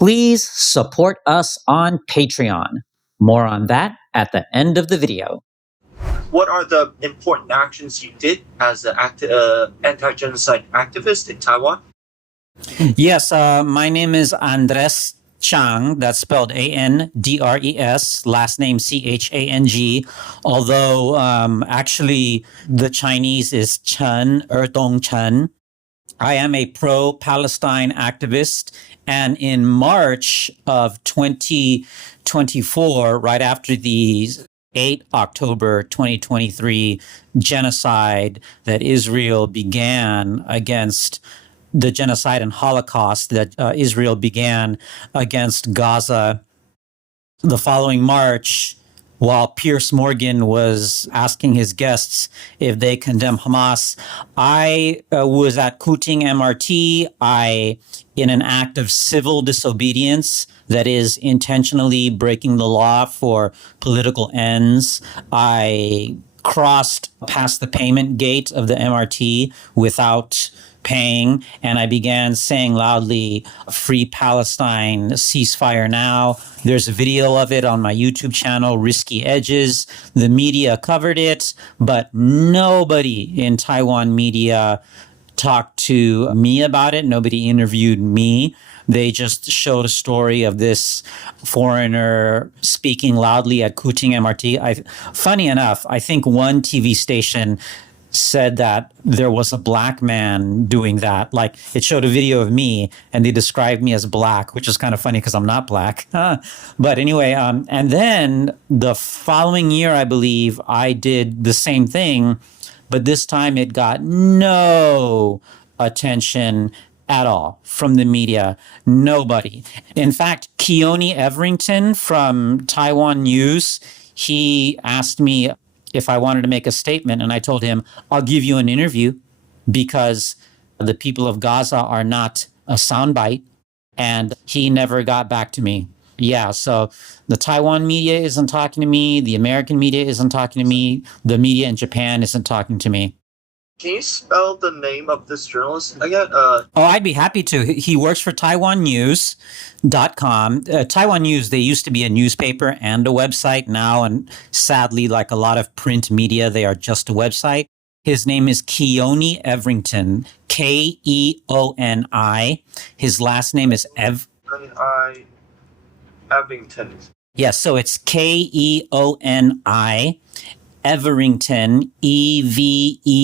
please support us on Patreon. More on that at the end of the video. What are the important actions you did as an anti-genocide activist in Taiwan? Yes, my name is Andres Chang. That's spelled Andres, last name Chang. Although actually the Chinese is Chen, Dong Chen. I am a pro-Palestine activist. And in March of 2024, right after the 8 October 2023 genocide that Israel began against the genocide and Holocaust that Israel began against Gaza, the following March, while Piers Morgan was asking his guests if they condemn Hamas, I was at Kuting MRT. In an act of civil disobedience, that is intentionally breaking the law for political ends, I crossed past the payment gate of the MRT without paying, and I began saying loudly, "Free Palestine, ceasefire now." There's a video of it on my YouTube channel, Risky Edges. The media covered it, but nobody in Taiwan media talked to me about it. Nobody interviewed me. They just showed a story of this foreigner speaking loudly at Kuting MRT. Funny enough, I think one TV station said that there was a black man doing that. Like, it showed a video of me and they described me as black, which is kind of funny because I'm not black. But anyway, and then the following year, I believe, I did the same thing, but this time it got no attention at all from the media. Nobody. In fact, Keone Everington from Taiwan News, he asked me if I wanted to make a statement, and I told him, I'll give you an interview because the people of Gaza are not a soundbite, and he never got back to me. Yeah, so the Taiwan media isn't talking to me, the American media isn't talking to me, the media in Japan isn't talking to me. Can you spell the name of this journalist again? Oh, I'd be happy to. He works for TaiwanNews.com. Taiwan News, they used to be a newspaper and a website now, and sadly, like a lot of print media, they are just a website. His name is Keone Everington, Keoni. His last name is Evington. Yes, so it's Keoni. Everington, Everington.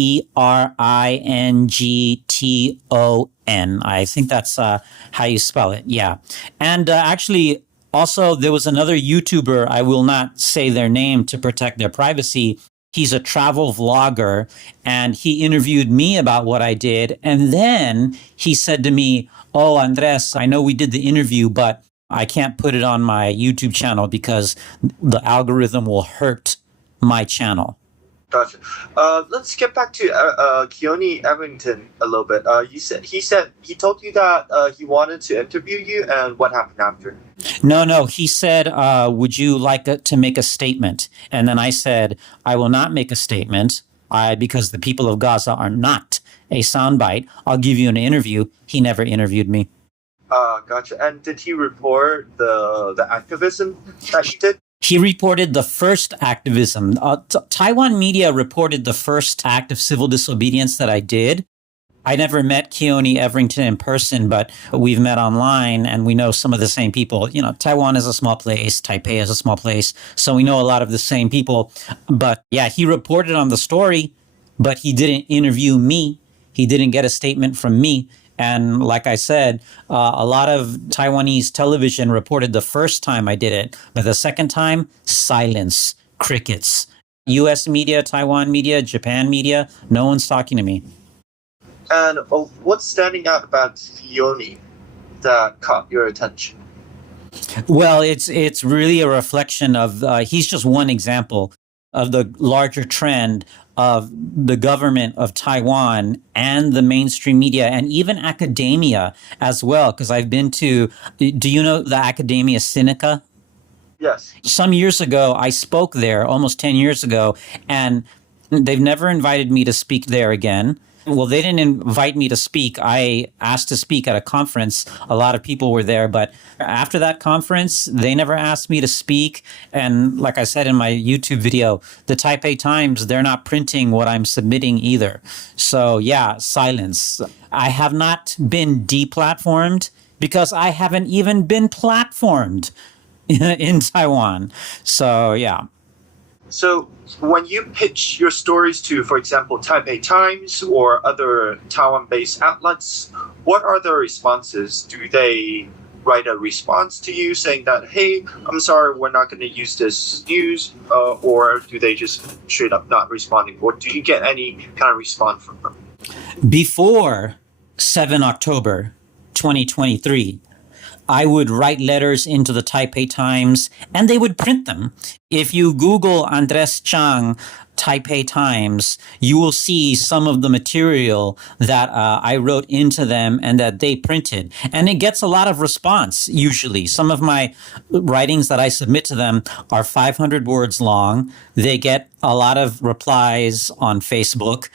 I think that's how you spell it. Yeah. And actually, also, there was another YouTuber, I will not say their name to protect their privacy. He's a travel vlogger, and he interviewed me about what I did. And then he said to me, "Oh, Andres, I know we did the interview, but I can't put it on my YouTube channel because the algorithm will hurt my channel." Gotcha. Let's get back to Keone Evington a little bit. He told you that he wanted to interview you, and what happened after? No. He said, "Would you like to make a statement?" And then I said, "I will not make a statement because the people of Gaza are not a soundbite. I'll give you an interview." He never interviewed me. Gotcha. And did he report the activism that you did? He reported the first activism. Taiwan media reported the first act of civil disobedience that I did. I never met Keone Everington in person, but we've met online and we know some of the same people. You know, Taiwan is a small place. Taipei is a small place. So we know a lot of the same people. But yeah, he reported on the story, but he didn't interview me. He didn't get a statement from me. And like I said, a lot of Taiwanese television reported the first time I did it, but the second time, silence, crickets. U.S. media, Taiwan media, Japan media, no one's talking to me. And what's standing out about Keone that caught your attention? Well, it's really a reflection of, he's just one example of the larger trend of the government of Taiwan and the mainstream media and even academia as well. Because I've been to, do you know the Academia Sinica? Yes. Some years ago, I spoke there, almost 10 years ago, and they've never invited me to speak there again. Well, they didn't invite me to speak. I asked to speak at a conference. A lot of people were there, but after that conference, they never asked me to speak. And like I said in my YouTube video, the Taipei Times, they're not printing what I'm submitting either. So yeah, silence. I have not been deplatformed because I haven't even been platformed in Taiwan. So yeah. So when you pitch your stories to, for example, Taipei Times or other Taiwan-based outlets, what are their responses? Do they write a response to you saying that, hey, I'm sorry, we're not going to use this news, or do they just straight up not responding? Or do you get any kind of response from them? Before 7 October 2023, I would write letters into the Taipei Times and they would print them. If you Google Andres Chang Taipei Times, you will see some of the material that I wrote into them and that they printed. And it gets a lot of response, usually. Some of my writings that I submit to them are 500 words long. They get a lot of replies on Facebook.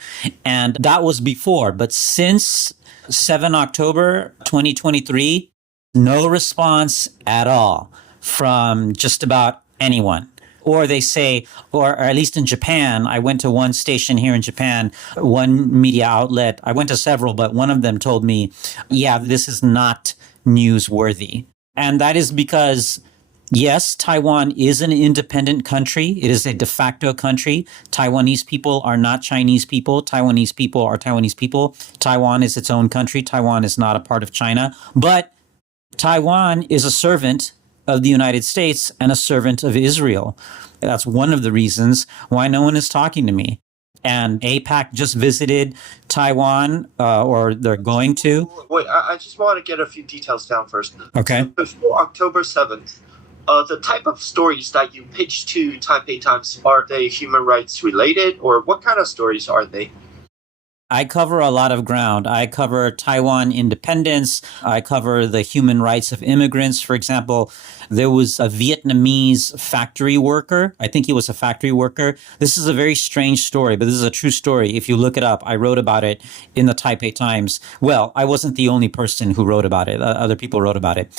And that was before. But since 7 October 2023, no response at all from just about anyone. Or they say, or at least in Japan, I went to one station here in Japan, one media outlet. I went to several, but one of them told me, yeah, this is not newsworthy. And that is because, yes, Taiwan is an independent country. It is a de facto country. Taiwanese people are not Chinese people. Taiwanese people are Taiwanese people. Taiwan is its own country. Taiwan is not a part of China. But Taiwan is a servant of the United States and a servant of Israel. That's one of the reasons why no one is talking to me. And APAC just visited Taiwan, or they're going to. Wait, I just want to get a few details down first. Okay. So before October 7th, the type of stories that you pitch to Taipei Times, are they human rights related, or what kind of stories are they? I cover a lot of ground. I cover Taiwan independence. I cover the human rights of immigrants. For example, there was a Vietnamese factory worker. I think he was a factory worker. This is a very strange story, but this is a true story. If you look it up, I wrote about it in the Taipei Times. Well, I wasn't the only person who wrote about it. Other people wrote about it.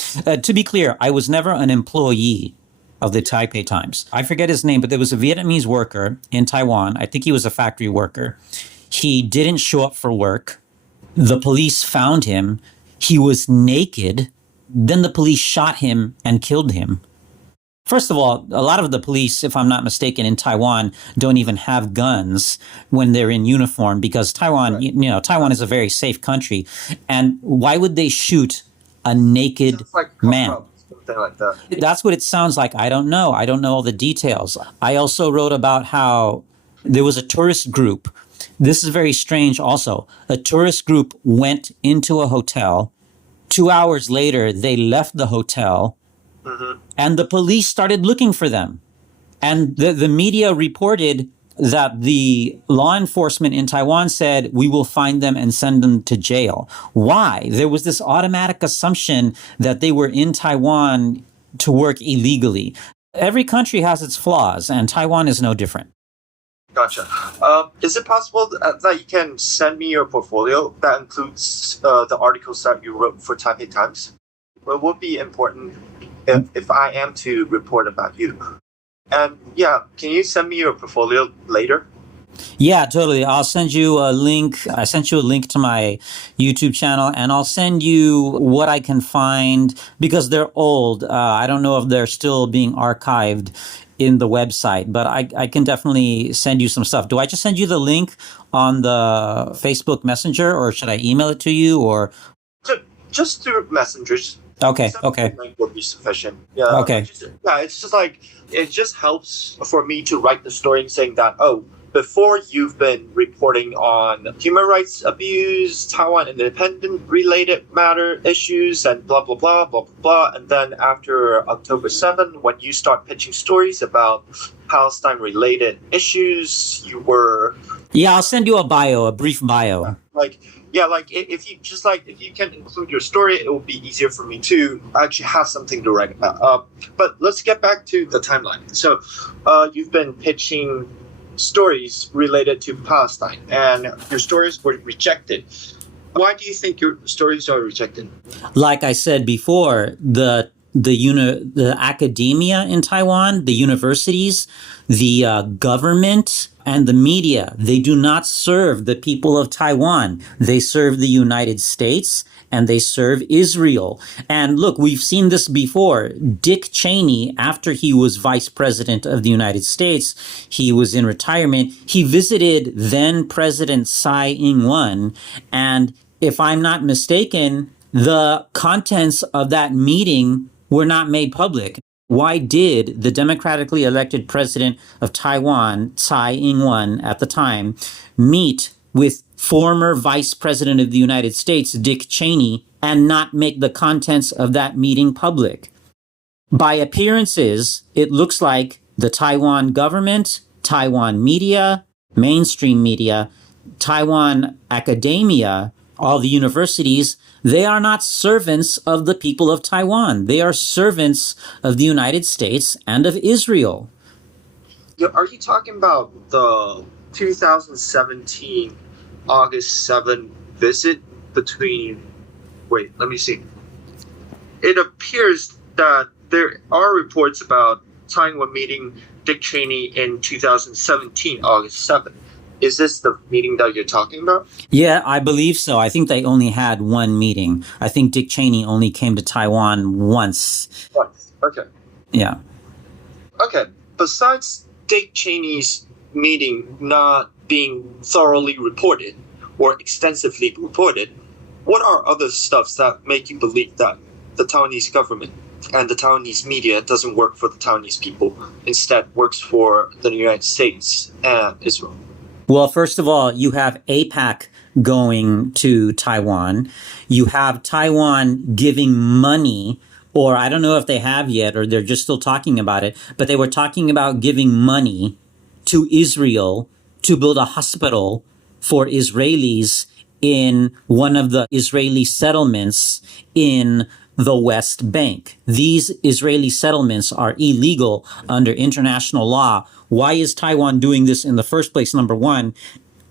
To be clear, I was never an employee of the Taipei Times. I forget his name, but there was a Vietnamese worker in Taiwan. I think he was a factory worker. He didn't show up for work. The police found him. He was naked. Then the police shot him and killed him. First of all, a lot of the police, if I'm not mistaken, in Taiwan don't even have guns when they're in uniform because Taiwan, Taiwan is a very safe country. And why would they shoot a naked man? Something like that. That's what it sounds like. I don't know. I don't know all the details. I also wrote about how there was a tourist group. This is very strange also. A tourist group went into a hotel. 2 hours later, they left the hotel and the police started looking for them. And the media reported that the law enforcement in Taiwan said, we will find them and send them to jail. Why? There was this automatic assumption that they were in Taiwan to work illegally. Every country has its flaws, and Taiwan is no different. Gotcha. Is it possible that you can send me your portfolio that includes the articles that you wrote for Taipei Times? It would be important if I am to report about you. And yeah, can you send me your portfolio later? Yeah, totally. I'll send you a link. I sent you a link to my YouTube channel, and I'll send you what I can find because they're old. I don't know if they're still being archived in the website, but I can definitely send you some stuff. Do I just send you the link on the Facebook Messenger, or should I email it to you, or? Just through messengers. Okay. Okay. Would be sufficient. Yeah. Okay. It's just like it just helps for me to write the story and saying that before you've been reporting on human rights abuse, Taiwan independent related matter issues, and blah blah blah blah blah blah, and then after October 7th, when you start pitching stories about Palestine related issues, you were. Yeah, I'll send you a brief bio. If you can include your story, it will be easier for me to actually have something to write about. But let's get back to the timeline. So, you've been pitching stories related to Palestine, and your stories were rejected. Why do you think your stories are rejected? Like I said before, the academia in Taiwan, the universities, the government, and the media, they do not serve the people of Taiwan. They serve the United States and they serve Israel. And look, we've seen this before. Dick Cheney, after he was vice president of the United States, he was in retirement. He visited then President Tsai Ing-wen, and if I'm not mistaken, the contents of that meeting were not made public. Why did the democratically elected president of Taiwan, Tsai Ing-wen, at the time, meet with former vice president of the United States, Dick Cheney, and not make the contents of that meeting public? By appearances, it looks like the Taiwan government, Taiwan media, mainstream media, Taiwan academia, all the universities, they are not servants of the people of Taiwan. They are servants of the United States and of Israel. Are you talking about the 2017 August 7 visit between? Wait, let me see. It appears that there are reports about Taiwan meeting Dick Cheney in 2017 August 7. Is this the meeting that you're talking about? Yeah, I believe so. I think they only had one meeting. I think Dick Cheney only came to Taiwan once. Once. Okay. Yeah. Okay. Besides Dick Cheney's meeting not being thoroughly reported or extensively reported, what are other stuffs that make you believe that the Taiwanese government and the Taiwanese media doesn't work for the Taiwanese people, instead works for the United States and Israel? Well, first of all, you have APAC going to Taiwan. You have Taiwan giving money, or I don't know if they have yet, or they're just still talking about it, but they were talking about giving money to Israel to build a hospital for Israelis in one of the Israeli settlements in the West Bank. These Israeli settlements are illegal under international law. Why is Taiwan doing this in the first place, number one?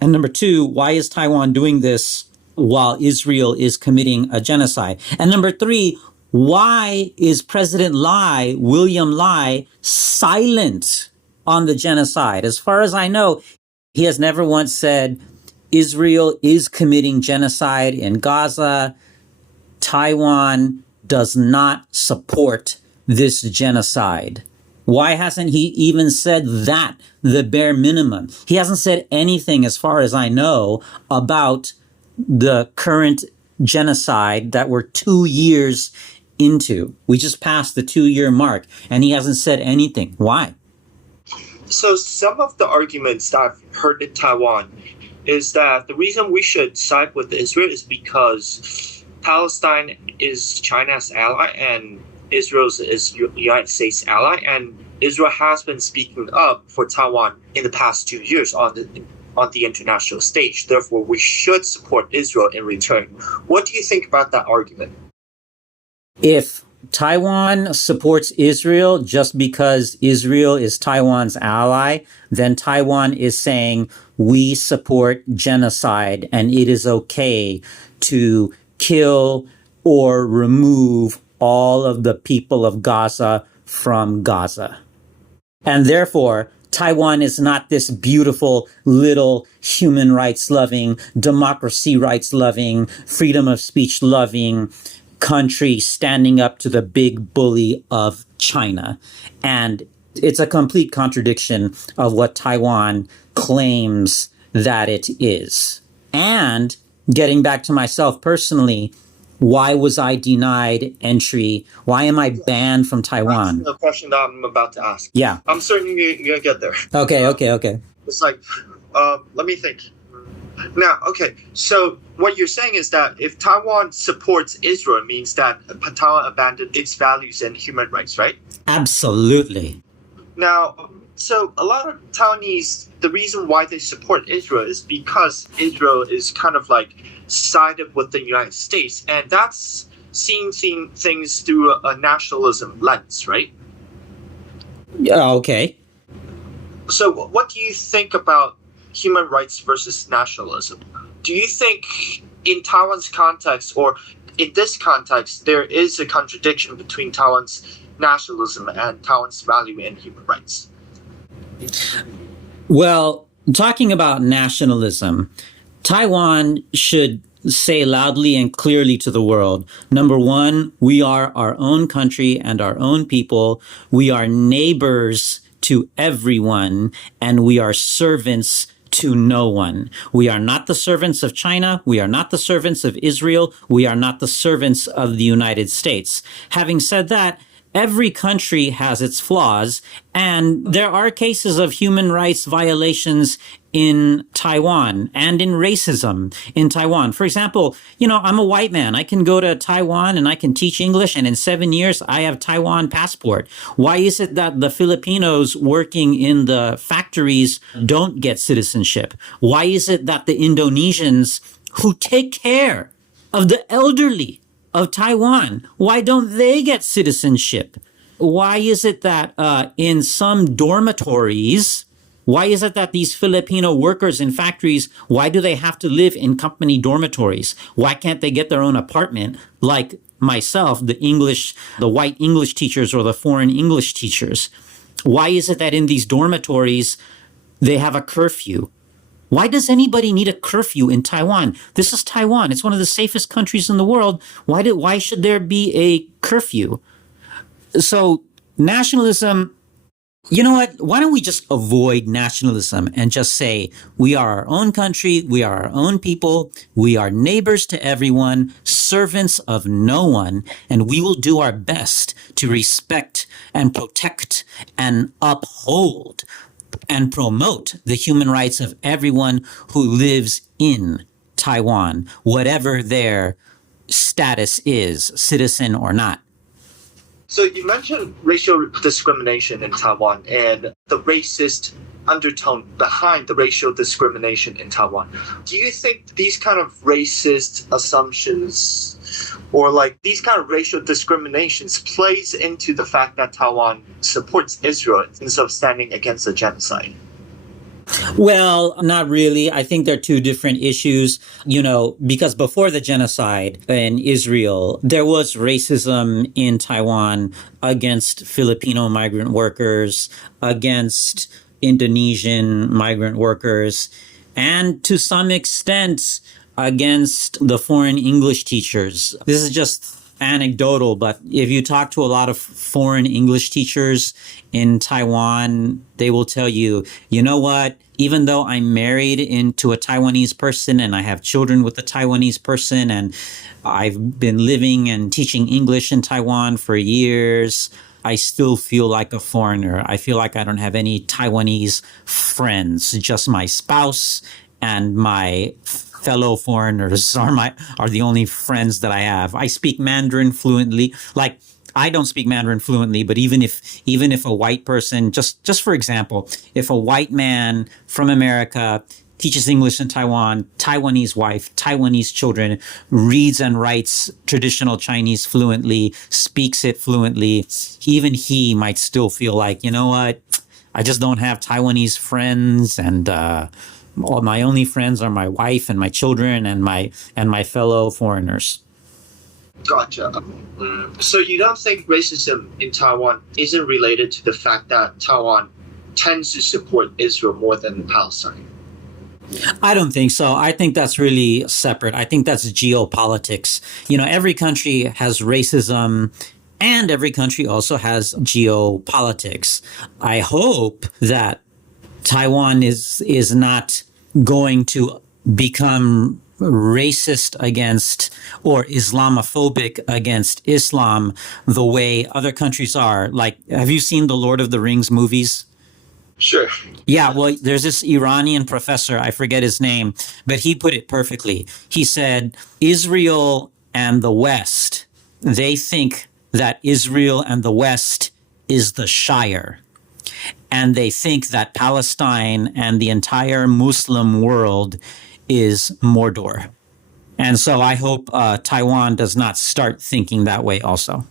And number two, why is Taiwan doing this while Israel is committing a genocide? And number three, why is President Lai, William Lai, silent on the genocide? As far as I know, he has never once said Israel is committing genocide in Gaza. Taiwan does not support this genocide. Why hasn't he even said that, the bare minimum? He hasn't said anything, as far as I know, about the current genocide that we're 2 years into. We just passed the 2-year mark, and he hasn't said anything. Why? So some of the arguments that I've heard in Taiwan is that the reason we should side with Israel is because Palestine is China's ally and Israel is United States ally, and Israel has been speaking up for Taiwan in the past 2 years on the international stage. Therefore, we should support Israel in return. What do you think about that argument? If Taiwan supports Israel just because Israel is Taiwan's ally, then Taiwan is saying we support genocide and it is okay to kill or remove all of the people of Gaza from Gaza. And therefore, Taiwan is not this beautiful little human rights loving, democracy rights loving, freedom of speech loving country standing up to the big bully of China. And it's a complete contradiction of what Taiwan claims that it is. And getting back to myself personally, why was I denied entry? Why am I banned from Taiwan? That's the question that I'm about to ask. Yeah. I'm certain you're going to get there. Okay. It's like, let me think. Now, okay, so what you're saying is that if Taiwan supports Israel, it means that Taiwan abandoned its values and human rights, right? Absolutely. Now, so a lot of Taiwanese, the reason why they support Israel is because Israel is kind of like sided with the United States, and that's seeing things through a nationalism lens, right? Yeah, okay. So, what do you think about human rights versus nationalism? Do you think in Taiwan's context, or in this context, there is a contradiction between Taiwan's nationalism and Taiwan's value in human rights? Well, talking about nationalism, Taiwan should say loudly and clearly to the world, number one, we are our own country and our own people. We are neighbors to everyone, and we are servants to no one. We are not the servants of China. We are not the servants of Israel. We are not the servants of the United States. Having said that, every country has its flaws, and there are cases of human rights violations in Taiwan and in racism in Taiwan. For example, I'm a white man. I can go to Taiwan and I can teach English, and in 7 years, I have Taiwan passport. Why is it that the Filipinos working in the factories don't get citizenship? Why is it that the Indonesians who take care of the elderly of Taiwan, why don't they get citizenship? Why is it that in some dormitories, why is it that these Filipino workers in factories, why do they have to live in company dormitories? Why can't they get their own apartment like myself, the white English teachers or the foreign English teachers? Why is it that in these dormitories, they have a curfew? Why does anybody need a curfew in Taiwan? This is Taiwan. It's one of the safest countries in the world. Why should there be a curfew? So nationalism, you know what? Why don't we just avoid nationalism and just say we are our own country, we are our own people, we are neighbors to everyone, servants of no one, and we will do our best to respect and protect and uphold and promote the human rights of everyone who lives in Taiwan, whatever their status is, citizen or not. So you mentioned racial discrimination in Taiwan and the racist undertone behind the racial discrimination in Taiwan. Do you think these kind of racist assumptions or like these kind of racial discriminations plays into the fact that Taiwan supports Israel instead of standing against the genocide? Well, not really. I think they're two different issues, because before the genocide in Israel, there was racism in Taiwan against Filipino migrant workers, against Indonesian migrant workers, and to some extent against the foreign English teachers. This is just anecdotal, but if you talk to a lot of foreign English teachers in Taiwan, they will tell you, you know what? Even though I'm married into a Taiwanese person and I have children with a Taiwanese person and I've been living and teaching English in Taiwan for years, I still feel like a foreigner. I feel like I don't have any Taiwanese friends, just my spouse and my fellow foreigners are the only friends that I have. I speak Mandarin fluently. Like, I don't speak Mandarin fluently, but even if a white person, just for example, if a white man from America teaches English in Taiwan, Taiwanese wife, Taiwanese children, reads and writes traditional Chinese fluently, speaks it fluently, even he might still feel like, you know what, I just don't have Taiwanese friends, and all my only friends are my wife and my children and my fellow foreigners. Gotcha. So you don't think racism in Taiwan isn't related to the fact that Taiwan tends to support Israel more than Palestine? I don't think so. I think that's really separate. I think that's geopolitics. Every country has racism and every country also has geopolitics. I hope that Taiwan is not going to become racist against or Islamophobic against Islam the way other countries are. Like, have you seen the Lord of the Rings movies? Sure. Yeah, well, there's this Iranian professor, I forget his name, but he put it perfectly. He said, Israel and the West, they think that Israel and the West is the Shire. And they think that Palestine and the entire Muslim world is Mordor. And so I hope Taiwan does not start thinking that way also.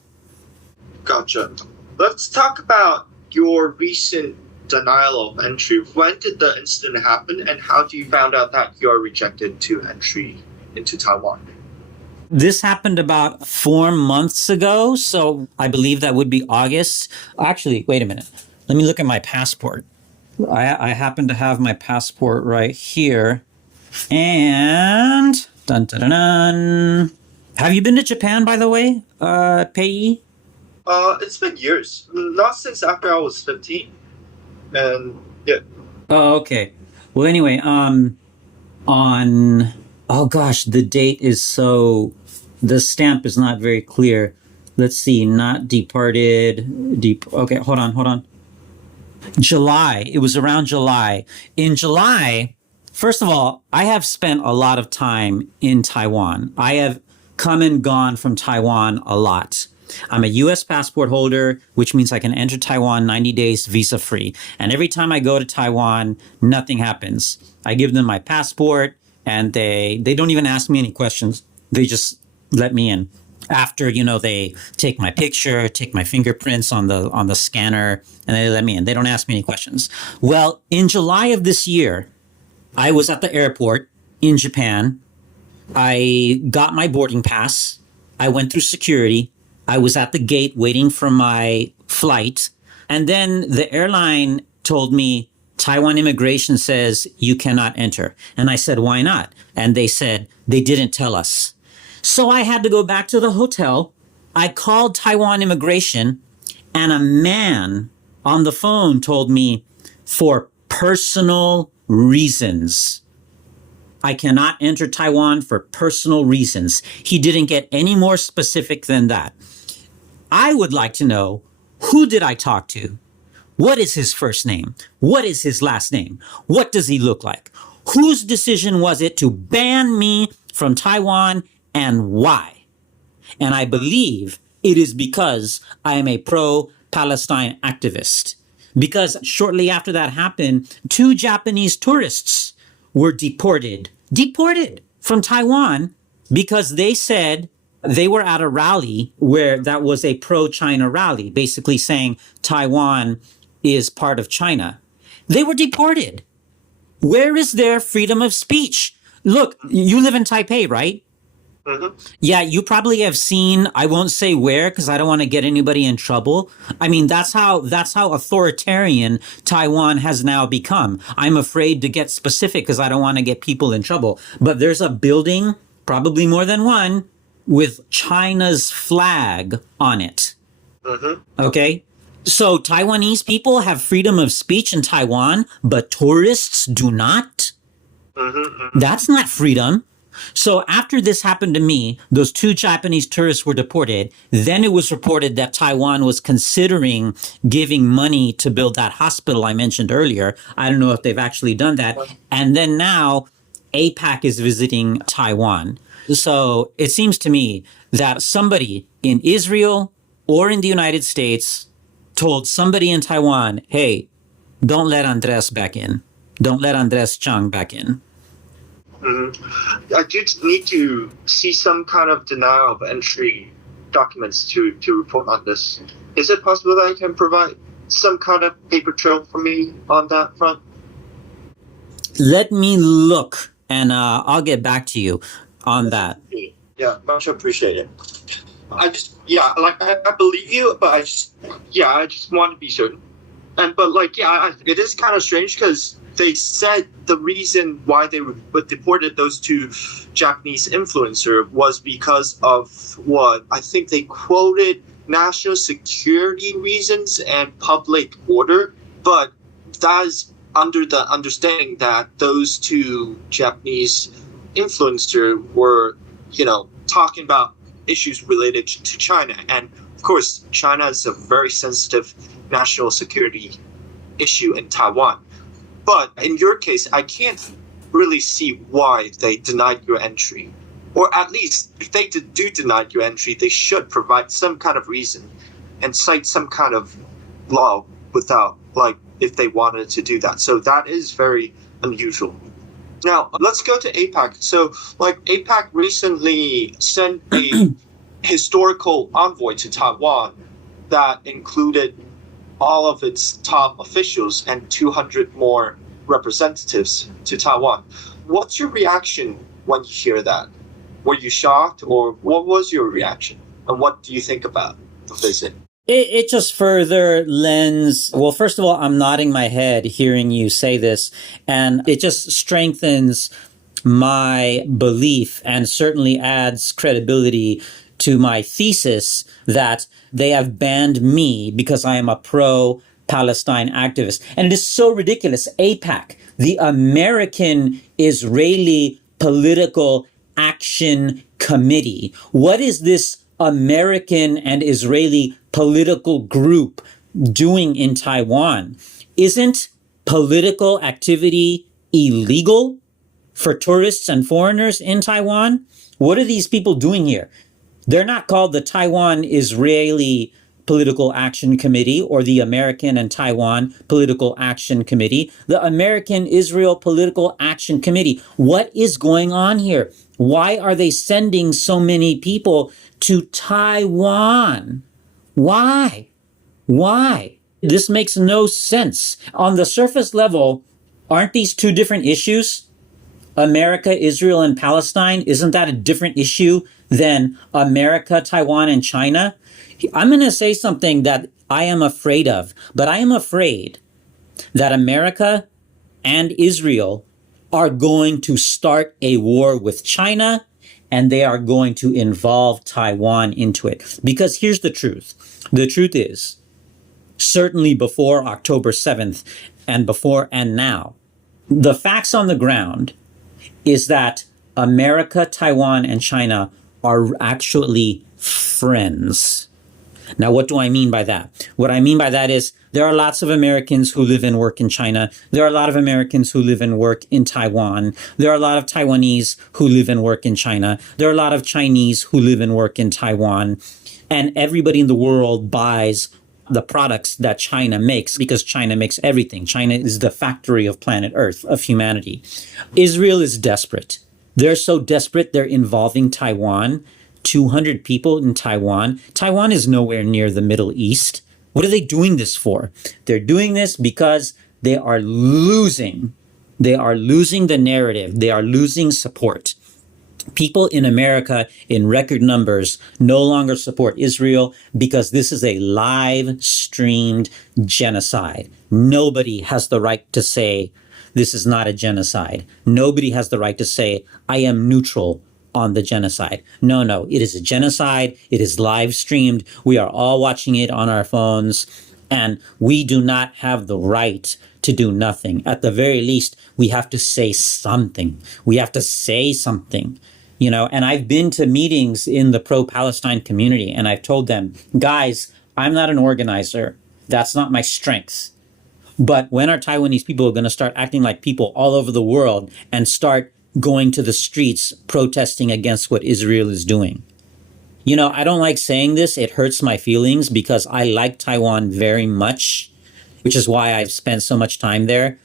Gotcha. Let's talk about your recent denial of entry. When did the incident happen, and how do you found out that you are rejected to entry into Taiwan? This happened about 4 months ago, so I believe that would be August. Actually, wait a minute. Let me look at my passport. I happen to have my passport right here. And dun dun dun dun. Have you been to Japan, by the way, Pei? It's been years, not since after I was 15, and yeah. Oh, okay. Well, anyway, on oh gosh, the date is so the stamp is not very clear. Let's see, not departed. Deep. Okay, hold on. July. It was around July. In July, first of all, I have spent a lot of time in Taiwan. I have come and gone from Taiwan a lot. I'm a US passport holder, which means I can enter Taiwan 90 days visa free. And every time I go to Taiwan, nothing happens. I give them my passport and they don't even ask me any questions. They just let me in. After, they take my picture, take my fingerprints on the scanner, and they let me in. They don't ask me any questions. Well, in July of this year, I was at the airport in Japan. I got my boarding pass. I went through security. I was at the gate waiting for my flight. And then the airline told me, Taiwan immigration says you cannot enter. And I said, why not? And they said, they didn't tell us. So I had to go back to the hotel. I called Taiwan immigration, and a man on the phone told me, for personal reasons, I cannot enter Taiwan for personal reasons. He didn't get any more specific than that. I would like to know, who did I talk to? What is his first name? What is his last name? What does he look like? Whose decision was it to ban me from Taiwan, and why? And I believe it is because I am a pro-Palestine activist. Because shortly after that happened, 2 Japanese tourists were deported from Taiwan because they said they were at a rally where that was a pro-China rally, basically saying Taiwan is part of China. They were deported. Where is their freedom of speech? Look, you live in Taipei, right? Mm-hmm. Yeah, you probably have seen, I won't say where because I don't want to get anybody in trouble. I mean, that's how authoritarian Taiwan has now become. I'm afraid to get specific because I don't want to get people in trouble. But there's a building, probably more than one, with China's flag on it. Mm-hmm. Okay? So Taiwanese people have freedom of speech in Taiwan, but tourists do not? Mm-hmm. That's not freedom. So after this happened to me, those 2 Japanese tourists were deported. Then it was reported that Taiwan was considering giving money to build that hospital I mentioned earlier. I don't know if they've actually done that. And then now APAC is visiting Taiwan. So it seems to me that somebody in Israel or in the United States told somebody in Taiwan, hey, don't let Andres back in. Don't let Andres Chang back in. Mm-hmm. I do need to see some kind of denial of entry documents to report on this. Is it possible that you can provide some kind of paper trail for me on that front? Let me look, and I'll get back to you on that. Yeah, much appreciated. I believe you, but I just want to be certain. It is kind of strange because they said the reason why they deported those 2 Japanese influencers was because of what I think they quoted national security reasons and public order. But that is under the understanding that those 2 Japanese influencers were, talking about issues related to China. And of course, China is a very sensitive national security issue in Taiwan. But in your case, I can't really see why they denied your entry. Or at least, if they do deny your entry, they should provide some kind of reason and cite some kind of law without, if they wanted to do that. So that is very unusual. Now, let's go to APAC. So, APAC recently sent a historical envoy to Taiwan that included all of its top officials and 200 more representatives to Taiwan. What's your reaction when you hear that? Were you shocked, or what was your reaction? And what do you think about the visit? It just further lends, well, first of all, I'm nodding my head hearing you say this, and it just strengthens my belief and certainly adds credibility to my thesis that they have banned me because I am a pro-Palestine activist. And it is so ridiculous. AIPAC, the American Israeli Political Action Committee. What is this American and Israeli political group doing in Taiwan? Isn't political activity illegal for tourists and foreigners in Taiwan? What are these people doing here? They're not called the Taiwan Israeli Political Action Committee or the American and Taiwan Political Action Committee, the American Israel Political Action Committee. What is going on here? Why are they sending so many people to Taiwan? Why? Why? This makes no sense. On the surface level, aren't these two different issues? America, Israel, and Palestine, isn't that a different issue than America, Taiwan, and China? I'm going to say something that I am afraid of, but I am afraid that America and Israel are going to start a war with China, and they are going to involve Taiwan into it. Because here's the truth. The truth is, certainly before October 7th and before and now, the facts on the ground is that America, Taiwan, and China are actually friends. Now, what do I mean by that? What I mean by that is there are lots of Americans who live and work in China. There are a lot of Americans who live and work in Taiwan. There are a lot of Taiwanese who live and work in China. There are a lot of Chinese who live and work in Taiwan. And everybody in the world buys the products that China makes because China makes everything. China is the factory of planet Earth, of humanity. Israel is desperate. They're so desperate, they're involving Taiwan. 200 people in Taiwan. Taiwan is nowhere near the Middle East. What are they doing this for? They're doing this because they are losing. They are losing the narrative. They are losing support. People in America in record numbers no longer support Israel because this is a live streamed genocide. Nobody has the right to say this is not a genocide. Nobody has the right to say I am neutral on the genocide. No, it is a genocide. It is live streamed. We are all watching it on our phones, and we do not have the right to do nothing. At the very least, we have to say something. We have to say something. And I've been to meetings in the pro-Palestine community, and I've told them, guys, I'm not an organizer. That's not my strength. But when are Taiwanese people going to start acting like people all over the world and start going to the streets protesting against what Israel is doing? I don't like saying this. It hurts my feelings because I like Taiwan very much, which is why I've spent so much time there.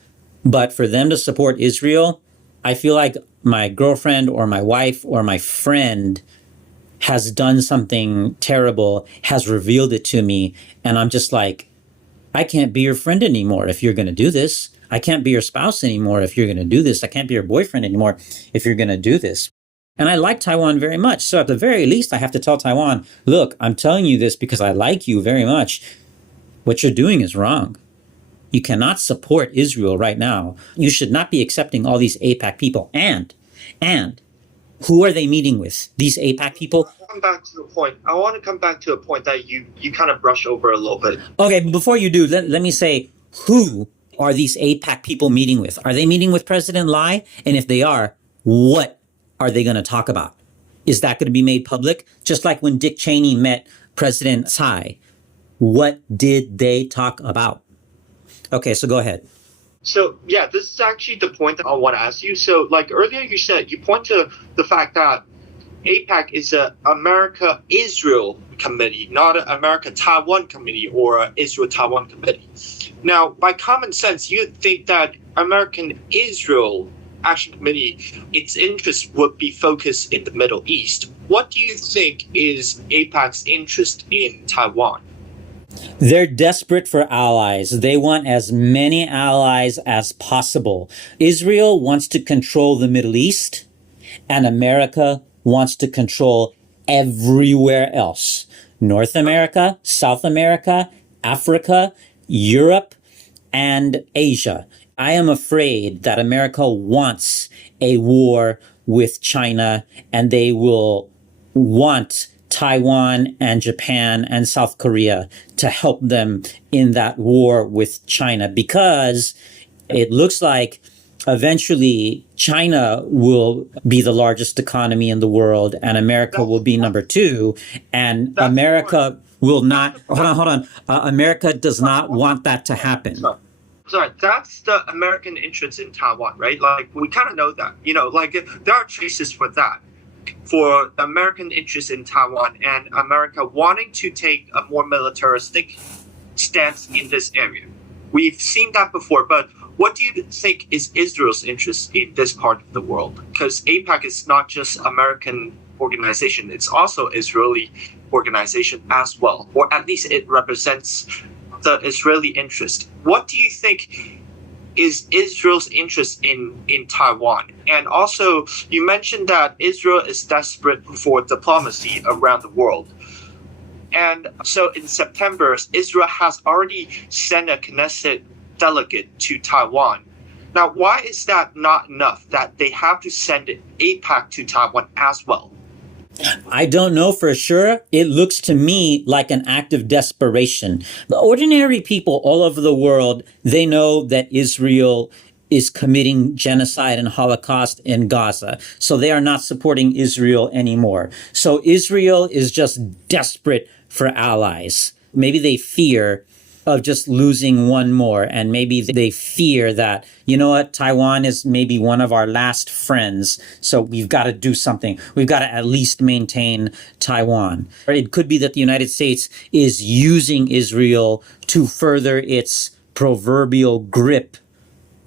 But for them to support Israel, I feel like my girlfriend or my wife or my friend has done something terrible, has revealed it to me. And I'm just like, I can't be your friend anymore if you're going to do this. I can't be your spouse anymore if you're going to do this. I can't be your boyfriend anymore if you're going to do this. And I like Taiwan very much. So at the very least, I have to tell Taiwan, look, I'm telling you this because I like you very much. What you're doing is wrong. You cannot support Israel right now. You should not be accepting all these AIPAC people. And who are they meeting with? These AIPAC people? Come back to the point. I want to come back to a point that you kind of brush over a little bit. Okay, but before you do, let me say, who are these AIPAC people meeting with? Are they meeting with President Lai? And if they are, what are they going to talk about? Is that going to be made public? Just like when Dick Cheney met President Tsai. What did they talk about? Okay, so go ahead. So, yeah, this is actually the point that I want to ask you. So, like earlier you said, you point to the fact that AIPAC is an America-Israel committee, not an America-Taiwan committee or an Israel-Taiwan committee. Now, by common sense, you'd think that American-Israel Action Committee, its interest would be focused in the Middle East. What do you think is AIPAC's interest in Taiwan? They're desperate for allies. They want as many allies as possible. Israel wants to control the Middle East, and America wants to control everywhere else. North America, South America, Africa, Europe, and Asia. I am afraid that America wants a war with China, and they will want Taiwan and Japan and South Korea to help them in that war with China, because it looks like eventually China will be the largest economy in the world and America will be number two. And America will not, hold on. America does not want that to happen. Sorry, that's the American interest in Taiwan, right? Like, we kind of know that, like, there are traces for that, for the American interest in Taiwan and America wanting to take a more militaristic stance in this area. We've seen that before, but what do you think is Israel's interest in this part of the world? Because AIPAC is not just American organization, it's also Israeli organization as well, or at least it represents the Israeli interest. What do you think is Israel's interest in Taiwan? And also, you mentioned that Israel is desperate for diplomacy around the world. And so in September, Israel has already sent a Knesset delegate to Taiwan. Now, why is that not enough that they have to send AIPAC to Taiwan as well? I don't know for sure. It looks to me like an act of desperation. The ordinary people all over the world, they know that Israel is committing genocide and Holocaust in Gaza. So they are not supporting Israel anymore. So Israel is just desperate for allies. Maybe they fear of just losing one more. And maybe they fear that, you know what, Taiwan is maybe one of our last friends. So we've got to do something. We've got to at least maintain Taiwan. Or it could be that the United States is using Israel to further its proverbial grip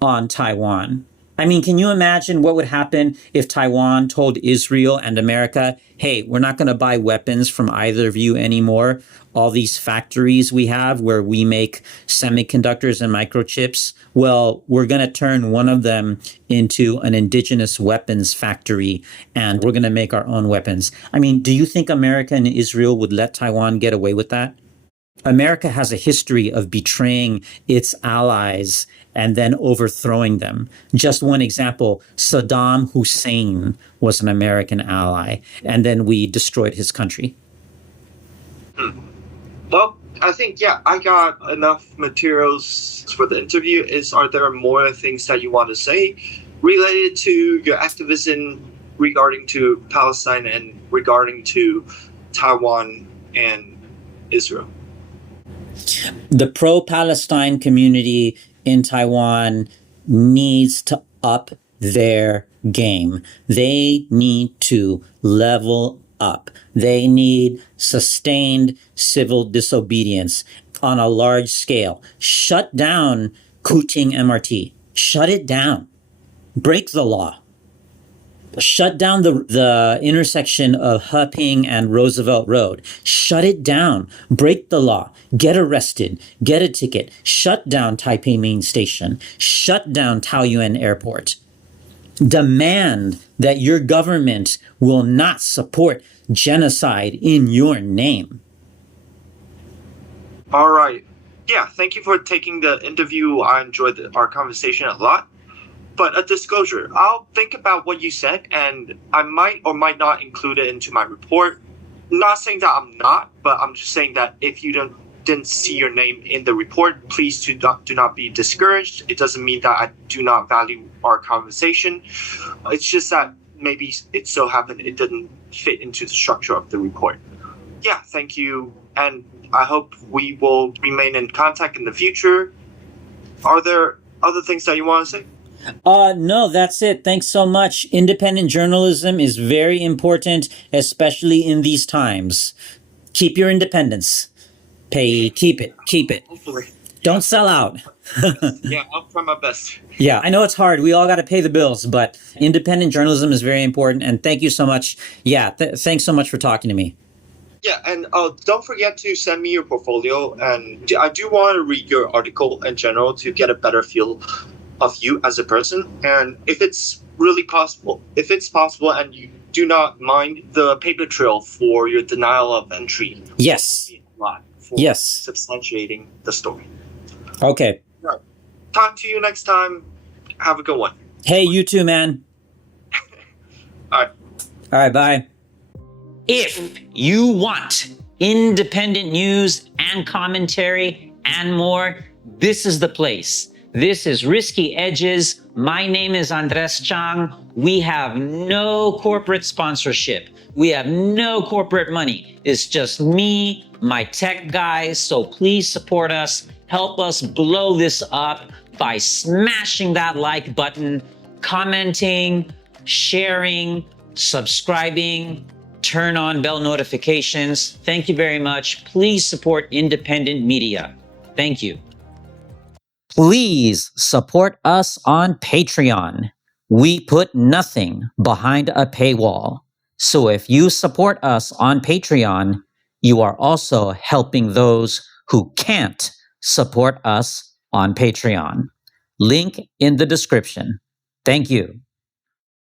on Taiwan. I mean, can you imagine what would happen if Taiwan told Israel and America, hey, we're not going to buy weapons from either of you anymore. All these factories we have where we make semiconductors and microchips, well, we're going to turn one of them into an indigenous weapons factory and we're going to make our own weapons. I mean, do you think America and Israel would let Taiwan get away with that? America has a history of betraying its allies and then overthrowing them. Just one example, Saddam Hussein was an American ally, and then we destroyed his country. Well, I think, I got enough materials for the interview. Are there more things that you want to say related to your activism regarding to Palestine and regarding to Taiwan and Israel? The pro-Palestine community in Taiwan needs to up their game. They need to level up. They need sustained civil disobedience on a large scale. Shut down Kuching MRT. Shut it down. Break the law. Shut down the intersection of Heping and Roosevelt Road. Shut it down. Break the law. Get arrested. Get a ticket. Shut down Taipei Main Station. Shut down Taoyuan Airport. Demand that your government will not support genocide in your name. All right. Yeah, thank you for taking the interview. I enjoyed our conversation a lot. But a disclosure, I'll think about what you said, and I might or might not include it into my report. Not saying that I'm not, but I'm just saying that if you didn't see your name in the report, please do not be discouraged. It doesn't mean that I do not value our conversation. It's just that maybe it so happened it didn't fit into the structure of the report. Yeah, thank you, and I hope we will remain in contact in the future. Are there other things that you want to say? No, that's it. Thanks so much. Independent journalism is very important, especially in these times. Keep your independence. Keep it. Hopefully. Don't sell out. Yeah, I'll try my best. Yeah, I know it's hard. We all got to pay the bills, but independent journalism is very important. And thank you so much. Yeah, thanks so much for talking to me. Yeah, and don't forget to send me your portfolio. And I do want to read your article in general to get a better feel of you as a person. And if it's possible, and you do not mind the paper trail for your denial of entry, Yes. a lot for Yes. substantiating the story. Okay. Right. Talk to you next time. Have a good one. Hey, you too, man. All right. All right, bye. If you want independent news and commentary and more, this is the place. This is Risky Edges. My name is Andres Chang. We have no corporate sponsorship. We have no corporate money. It's just me, my tech guys. So please support us. Help us blow this up by smashing that like button, commenting, sharing, subscribing, turn on bell notifications. Thank you very much. Please support independent media. Thank you. Please support us on Patreon. We put nothing behind a paywall. So if you support us on Patreon, you are also helping those who can't support us on Patreon. Link in the description. Thank you.